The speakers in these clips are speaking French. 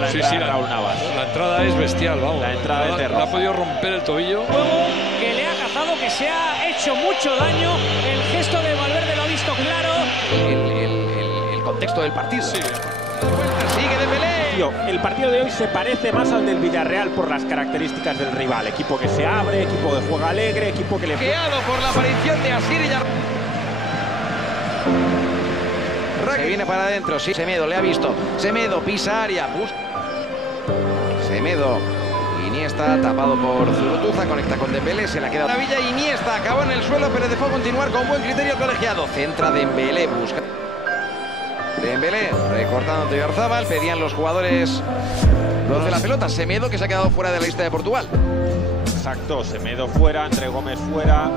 roja la entrada de Raúl Navas. La entrada es bestial, vamos. La entrada es de roja. Le ha podido romper el tobillo. Juego que le ha cazado, que se ha hecho mucho daño. El gesto de Valverde lo ha visto claro. El contexto del partido. Sí. Sigue Dembélé. El partido de hoy se parece más al del Villarreal por las características del rival. Equipo que se abre, equipo que juega alegre, equipo que le... Bloqueado por la aparición de Asir y Se viene para adentro, sí. Semedo le ha visto. Semedo pisa área. Semedo. Iniesta tapado por Zurutuza. Conecta con Dembélé. Se la queda la Villa. Iniesta acabó en el suelo, pero dejó continuar con buen criterio el colegiado. Centra Dembélé. Busca. Dembélé recortando ante Oyarzabal. Pedían los jugadores los de la pelota. Semedo, que se ha quedado fuera de la lista de Portugal. Exacto, Semedo fuera, André Gómez fuera.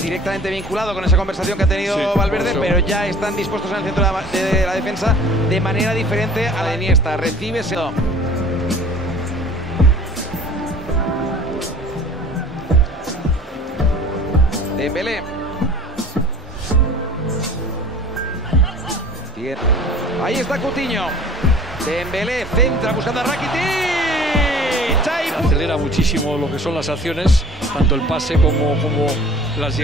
Directamente vinculado con esa conversación que ha tenido Valverde, pero ya están dispuestos en el centro de la defensa de manera diferente a la Iniesta. Recibe Semedo. Dembélé. Ahí está Coutinho. Dembélé centra buscando a Rakitic. Acelera muchísimo lo que son las acciones, tanto el pase como las...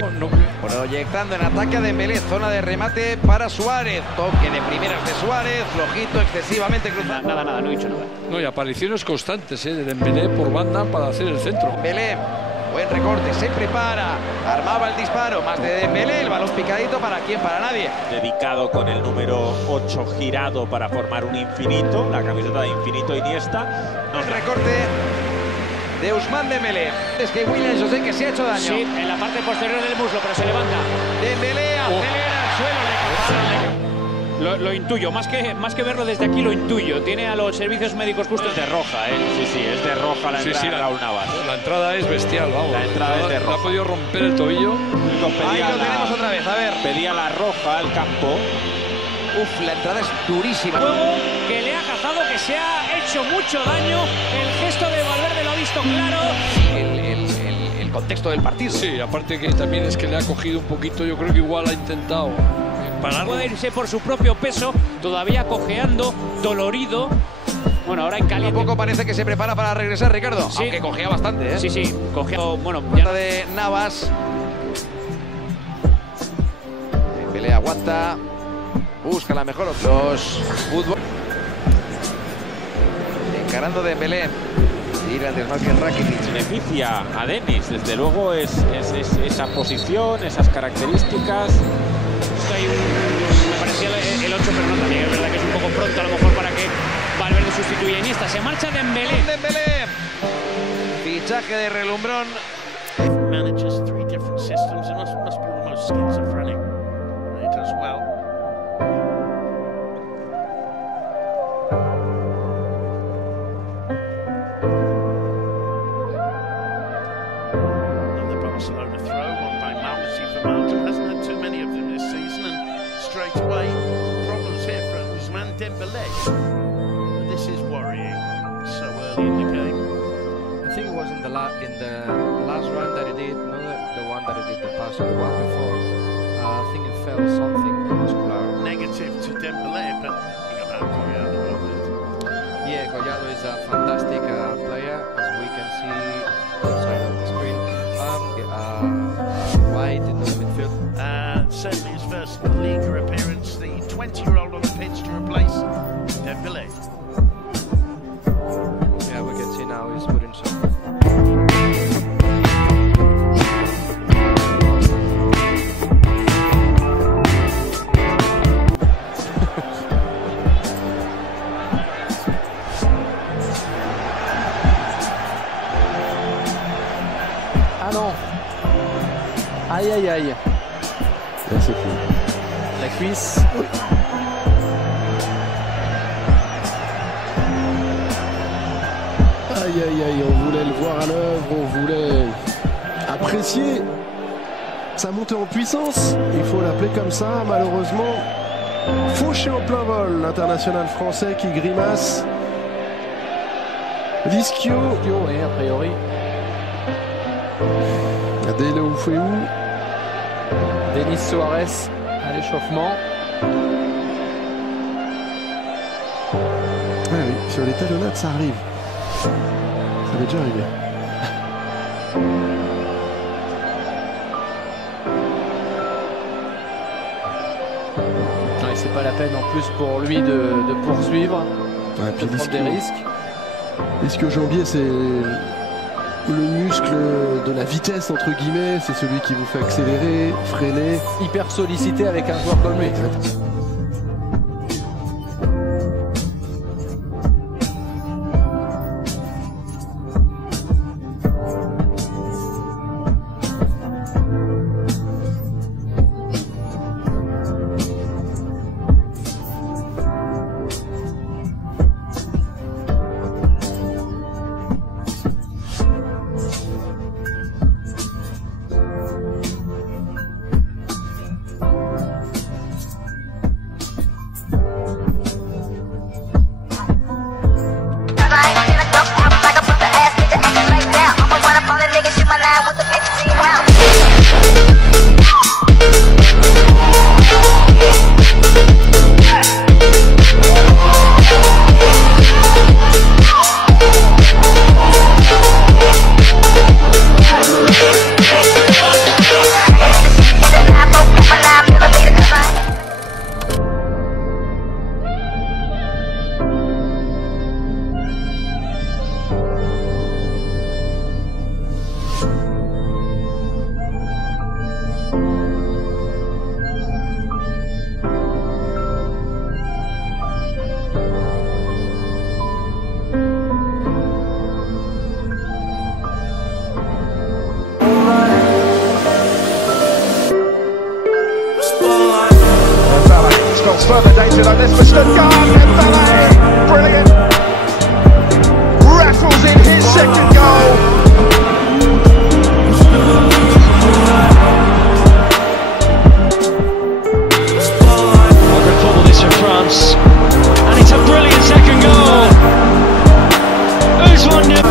Proyectando en ataque a Dembélé, zona de remate para Suárez. Toque de primeras de Suárez, flojito, excesivamente cruzado. Nada, no he dicho nada. No, y apariciones constantes de Dembélé por banda para hacer el centro. Dembélé, buen recorte, se prepara, armaba el disparo, más de Dembélé, el balón picadito, ¿para quién? Para nadie. Dedicado con el número 8 girado para formar un infinito, la camiseta de Infinito Iniesta. El recorte de Ousmane Dembélé. Es que William José, que se ha hecho daño. Sí, en la parte posterior del muslo, pero se levanta. Dembélé acelera el suelo, Lo intuyo, más que verlo desde aquí, lo intuyo. Tiene a los servicios médicos justos. Es de roja, Sí, es de roja la entrada de Raúl Navas. La entrada es bestial, vamos. La entrada es de roja. Le ha podido romper el tobillo. Ahí lo tenemos otra vez, a ver. Pedía la roja al campo. La entrada es durísima. Juego que le ha cazado, que se ha hecho mucho daño. El gesto de Valverde lo ha visto claro. El contexto del partido. Sí, aparte que también es que le ha cogido un poquito, yo creo que igual ha intentado pararlo. Puede irse por su propio peso, todavía cojeando, dolorido. Bueno, ahora en caliente. Tampoco parece que se prepara para regresar, Ricardo. Sí. Aunque cogea bastante, Sí, cogea. Bueno, ya de Navas. Dembélé aguanta. Busca la mejor opción. Los fútbol. Encarando Dembélé. Tira el desmarque en Rakitic. Beneficia a Denis, desde luego, es esa posición, esas características. Me parecía el 8, pero no, también es verdad que es un poco pronto a lo mejor para que Valverde sustituya a Iniesta. Se marcha Dembélé. Dembélé. Fichaje de relumbrón. Manages 3 different systems and must be almost schizophrenic. He does well. Another Barcelona throw, one by Malmesy for Malcolm. Hasn't had too many of them this season, and straight away problems here for Ousmane Dembélé. This is worrying so early in the game. I think it was in the last run that he did, not the one that he did the pass, the one before. I think it felt something muscular. Negative to Dembélé, but think about Collado. Yeah, Collado is a fantastic player, as we can see outside of the screen. Wide in the midfield. Certainly his first Liga appearance, the 20-year-old on the pitch to replace Dembélé. Yeah, we can see now he's putting some. Ah non. Aïe aïe aïe. Là c'est fini. La cuisse. Oui. Aïe aïe aïe, on voulait le voir à l'œuvre, on voulait apprécier sa montée en puissance. Il faut l'appeler comme ça, malheureusement. Fauché en plein vol, l'international français qui grimace. Lischio, oui, a priori. Adele Ouféou. Denis Suarez à l'échauffement. Ah oui. Sur les talonnades, ça arrive. Ça m'est déjà arrivé. Ouais, c'est pas la peine en plus pour lui de poursuivre, Ouais, puis de prendre des risques. L'ischio-jambier, c'est le muscle de la vitesse, entre guillemets. C'est celui qui vous fait accélérer, freiner. Hyper sollicité avec un joueur comme lui. Exact. Further dated on this for Stuttgart. Dembele, brilliant. Raffles in his second goal. What a goal this for France, and it's a brilliant second goal. Who's won it?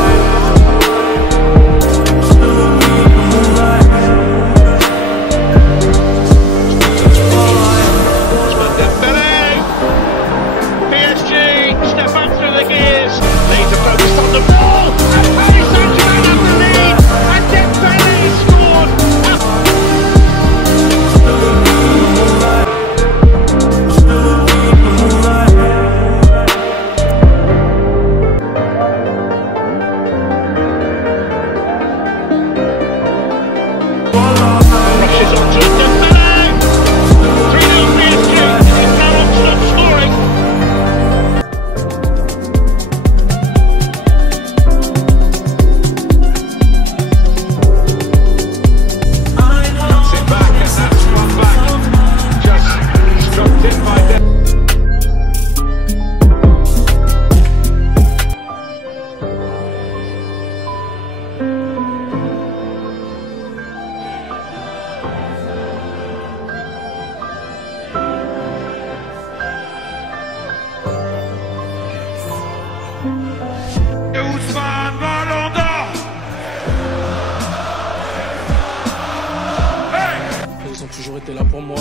Ils ont toujours été là pour moi.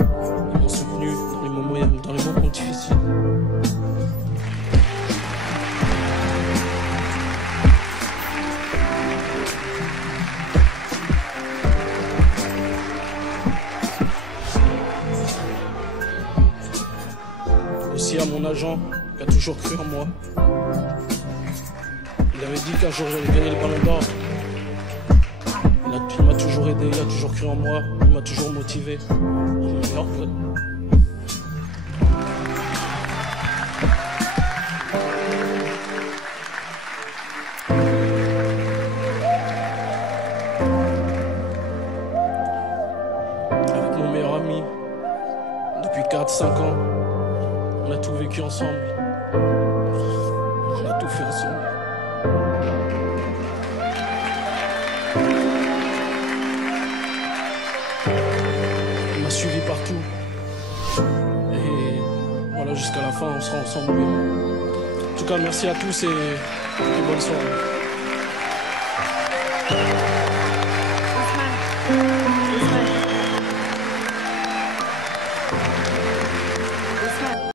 Ils m'ont soutenu dans les moments difficiles. Aussi à mon agent qui a toujours cru en moi. Il avait dit qu'un jour j'allais gagner le ballon d'or. Il m'a toujours aidé, il a toujours cru en moi, il m'a toujours motivé. Mon meilleur pote. Avec mon meilleur ami, depuis 4-5 ans, on a tout vécu ensemble. On a tout fait ensemble. Il m'a suivi partout. Et voilà, jusqu'à la fin, on sera ensemble. En tout cas, merci à tous et bonne soirée.